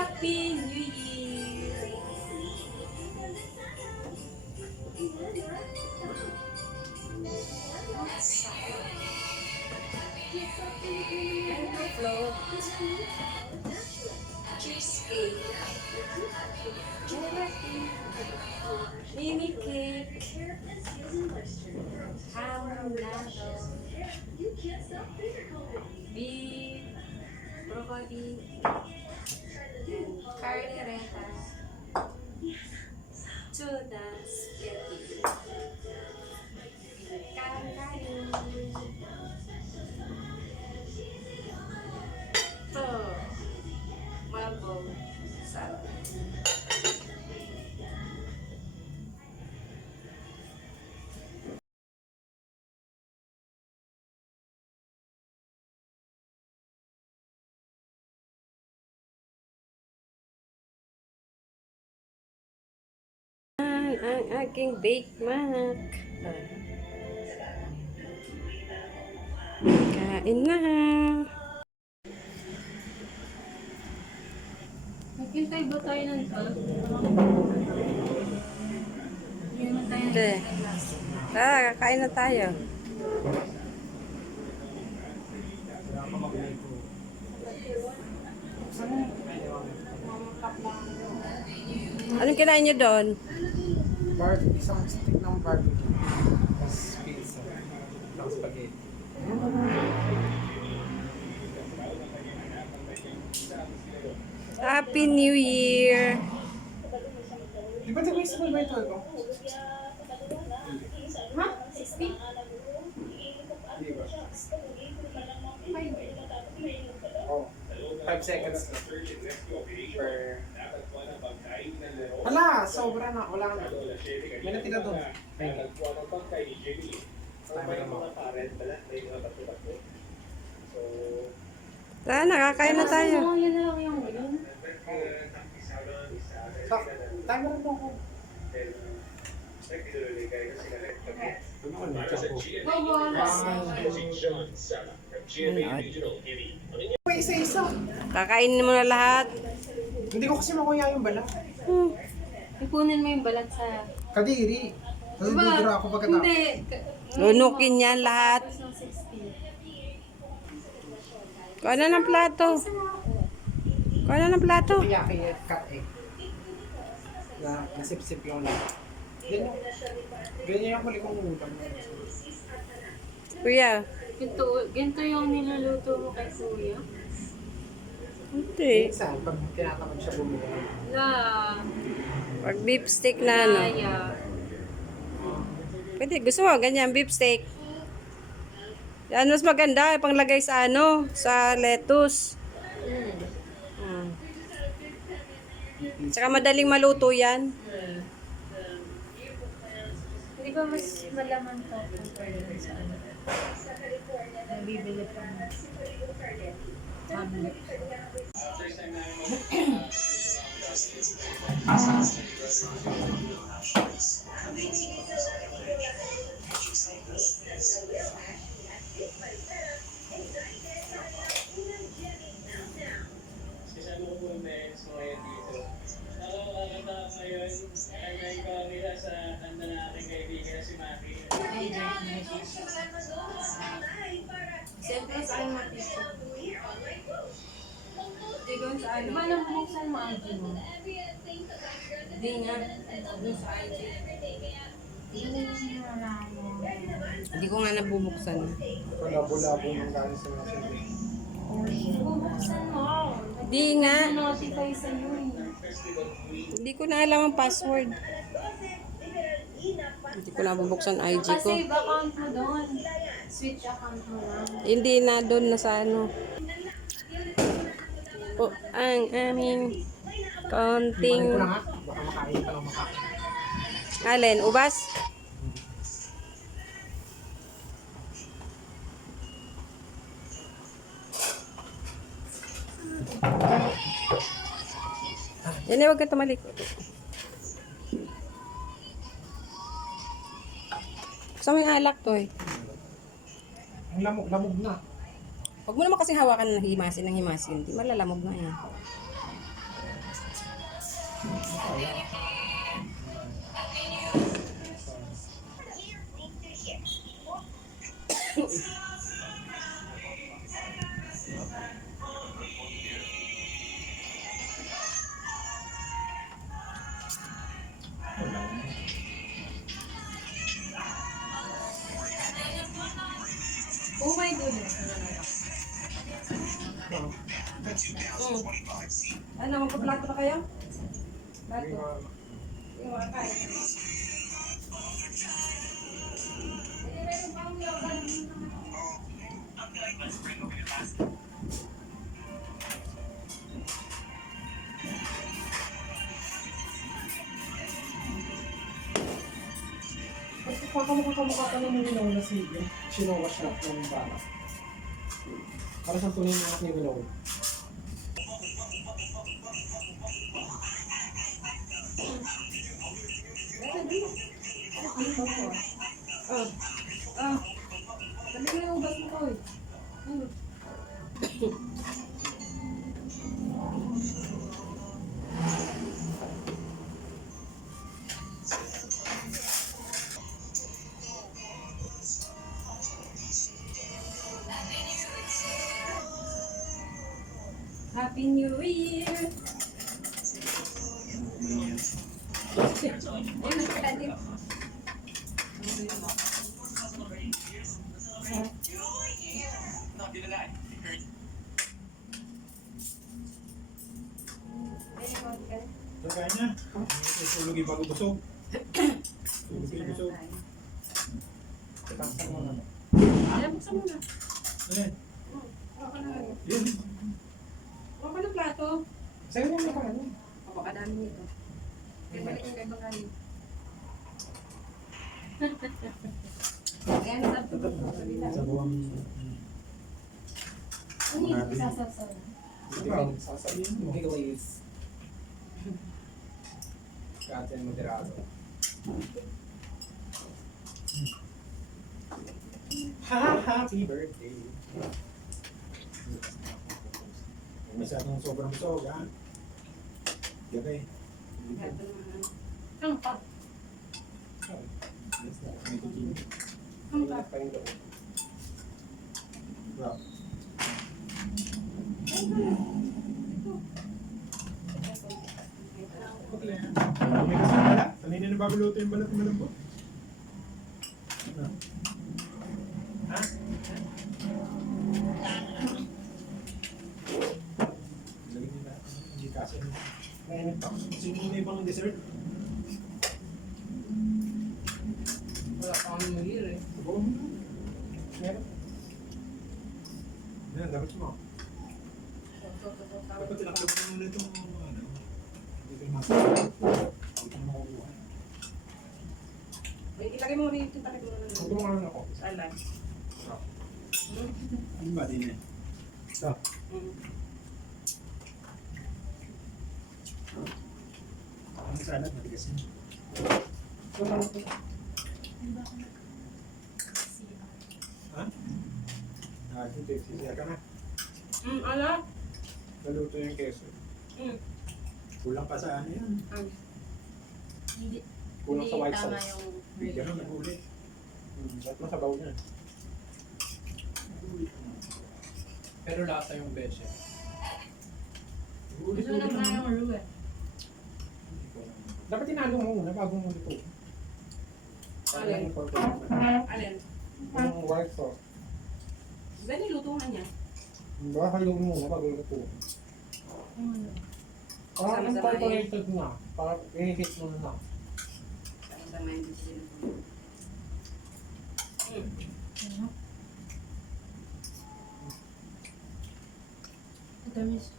Happy New Year! Mango float, cheesecake, gelatin, mini cake, hamonado, beef, broccoli, and carnitas, tuna, spaghetti, kanin. Ito, malbong salad. Ang aking baked mac. Kain na. Naghintay ba tayo ng tag? Hindi naman tayo Hindi. naghintay last. Tara, kakain na tayo. Anong kinain nyo doon? Isang stick ng barbecue. Tapos pizza. Tapos spaghetti. Happy New Year! Di ba divisible ba ito? Ha? 60? Di ba? Oh, 5 seconds lang. Per... Hala! Sobra na. Wala na. May natira doon. Timer mo. Tara na, kakain na tayo. Oo, yan na lang yung yun. Timer mo ako. Isa-isa. Kakainin mo na lahat. Hindi ko kasi makuya yung balat. Ipunin mo yung balat sa... Kadiri. Naluludura ako pagkatapos. Hindi. Lunukin yan lahat. Tapos ng 60. Kuha na ng plato. Kuha na ng plato. Kaya cut egg. Nasip-sip yung lahat. Ganyan yung huli kong ulam. Kuya. Ganito yung niluluto mo kay Kuya? Hindi. Minsan, pag tinatamad siya bumili. La. Pag beef steak na ano. Kaya. Pwede, gusto mo, ganyan, beef steak. Yan, mas maganda, panglagay sa ano, sa lettuce. Tsaka madaling maluto yan. Hindi ba mas malaman to compared dun sa ano? Nabibili pa ng tablet. Siyempre sa akin matito. Di ba nang buksan mo IG mo? Hindi nga. Doon sa IG. Hindi ko nga nabubuksan. Labo-labo ng galing sa mga sili. Bubuksan mo. Hindi nga. Notify sa iyo. Hindi ko na alam ang password. Hindi ko na bubuksan IG ko. Kasi account mo doon. Switch account mo lang. Hindi na doon na sa ano. O, ang aming konting... Balik ko na nga. Baka makain ka lang makain. Alin, ubas? Yan, huwag ka tumalikod. Gusto mo yung alak to eh. Ang lamog na. Huwag mo naman kasi hawakan ng himasin. Hindi malalamog na yan. Oh my goodness. Ano, magpaplato na kayo? Plato. Yung mga kain. Kamukha ka naman yung nauna si sinowash na ng bala. Para sa tunay na anak ni Willow. Ah. Ah. Dali mo yung ugas mo ko eh. Ano? Happy New Year! Ayun, nagkakalim. Saka niya. Tulog yung bago busog. Tulog yung busog. Katangsan mo na. Ayan, buksan mo na. Ano yan? Huwag ka na. Yun. Huwag ka na plato. Sa'yo mo na pa. Kapakadami nito. Kaya balik yung kay Bangali. Ayan, sabi ko. Sa buwang... Ano yung sasapsaw na? Ikaw, sasabihin mo. Giveaways. Katin moderado. Happy birthday. Masyadong sobrang busog, ha? Gabi. Ang pa. Ang pa yung loob. Wow. Okay lang. May kasama pala. Sanay na nababuluto yung balat ng malambot. Ano? Ha? Lagyan nyo na. Hindi kasi. Kainit pa. Sino na ibang dessert? Wala pa kami mag-hear eh. Subukan mo. Meron. Yan, dapat mo. Dapat tinaklob mo muna itong ano. Hindi ko makukuha. Hindi ko makukuha. Ilagay mo rin yung takip mo na. Huwag mo nga ako. Salad. Ano ba din eh? Stop. Ang salad, matigas yun. Ha? Hindi, sisiya ka na. Ala? Naluto yung keso. Kulang pa sa ano yan. Hindi. Kulang sa white Tama sauce. yung Ganun, nagulit. Ba't masabaw niya? Pero lasa yung beshe. Gusto na ba yung roux eh? Dapat tinalo mo muna bago mo luto. Alin? Alin? Yung white sauce. Dahil niluto na niya. Baka halo mo muna bago luto. Parang Sama-sama incorporated na. Parang i-hit mo na. Sama yung dito. Ito miss.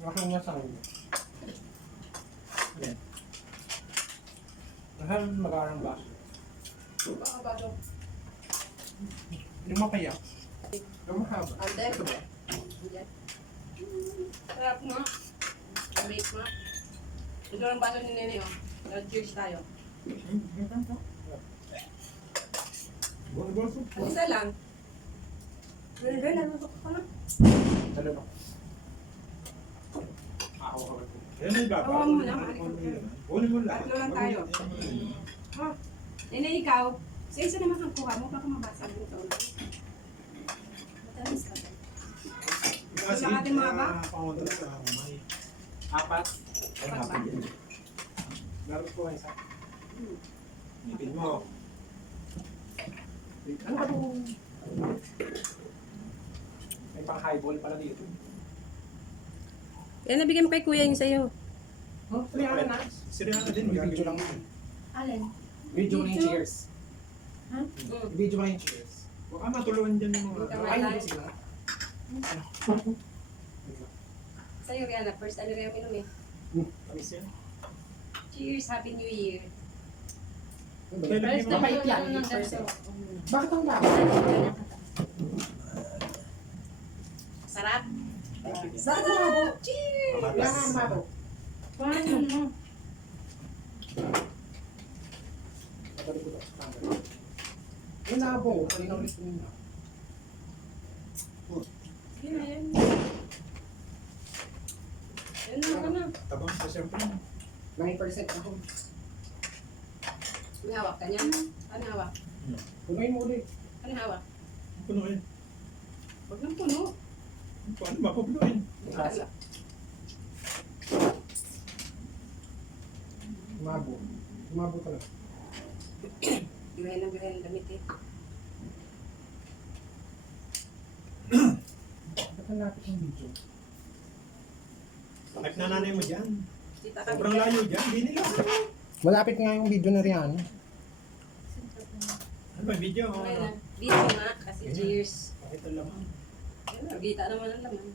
Bakit nga sa akin? Ayan. Mahal mag-arang baso. Baka bago. Yung mapaya. Yung mahaba. Ande. Ayan. Sarap nga. Mate nga. Ito ang baso ni Nene oh. Cheers tayo. Bolso. Isa lang. Girl, ano ka na? Ano ba? Ako. Yan ay baba. Hawakan mo na, Kunin mo lahat. Tatlo lang tayo. Oh, Nene, ikaw. Sa isa naman ang kuha mo, baka mabasa mo ito. Matalis ka. Kasi, Wala ating mga ba? pangontra sa may. Apat. Ay, happy yan. Laro ko isa. Ngipin mo. Ano ba itong... May pang highball pala dito. Yan, nabigay mo kay kuya yung sa'yo. Oh, Rihanna na. Si Rihanna din. May video lang yun. Alin? Video na yung Video? cheers. Ha? Video na yung cheers. Baka matulungan dyan yung mga... Ikaw. Ay, hindi sila. Sa'yo, Rihanna. First ano rin yung minum eh. Tamis yan. Cheers! Happy New Year! Kaya lagyan First mo. time Mabait ko yan. ng First ganito. Bakit ang labo? Sarap! Bakit ang labo? Cheers! Kailangan ang labo. Paano mo? Pagkali ko ito sa camera. Yung labo. Kanina ulit ko nila. Yun na yan. Yun na, ano na. Tabang pa siyempre. 9% ako. May hawak ka niya. Ano hawak? Punuin mo ulit. Ano hawak? Punuin. Huwag nang puno. Paano mapapunuin? Kasa. Umabo. Umabo talaga. Biruhin ng damit eh. Ba't ang lapit yung video? Bakit nananay mo dyan? Kita ka. Sobrang layo dyan. Hindi nila. Malapit nga yung video na Rihanna. Ano ba video? Okay na. Video nga. Kasi Ganyan. cheers. Bakit ang laman? Ayun na, kita naman ang laman.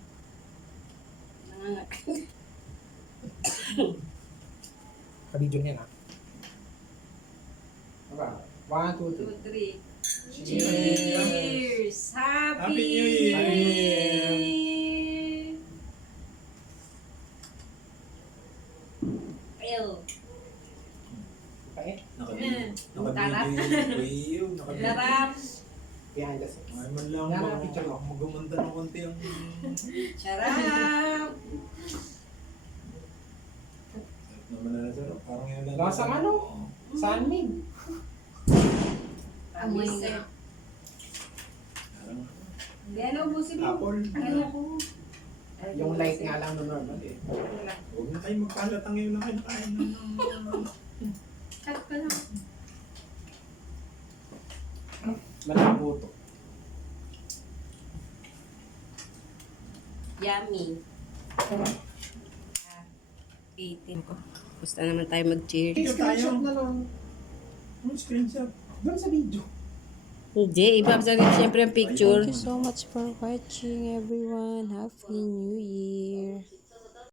Nangangat. Ka-video niya na. Diba? 1, 2, 2, 3. 3. Cheers! Happy Happy New Year! New Year! Ew. Pait. Tarap. Tarap. Behind the scenes. Ay man lang Yan ba ang picture ko. magumanda ng konti ang... Charap! Naman na sir. Parang yun lang. Lasang ano? Sanmig. Amoy Amoy nga. Parang Hindi, ano, ubusin mo. apple. Ano ko? Yung light nga lang no normal eh. Huwag na kayo magkalatang ngayon na kayo nakain. Cut ka lang. Malabo to. Yummy. 18 ko. Gusto naman tayo mag-cheers. Screenshot na lang. Ano screenshot? Doon sa video. Hindi, iba sa siyempre ang picture. Thank you so much for watching, everyone. Happy New Year.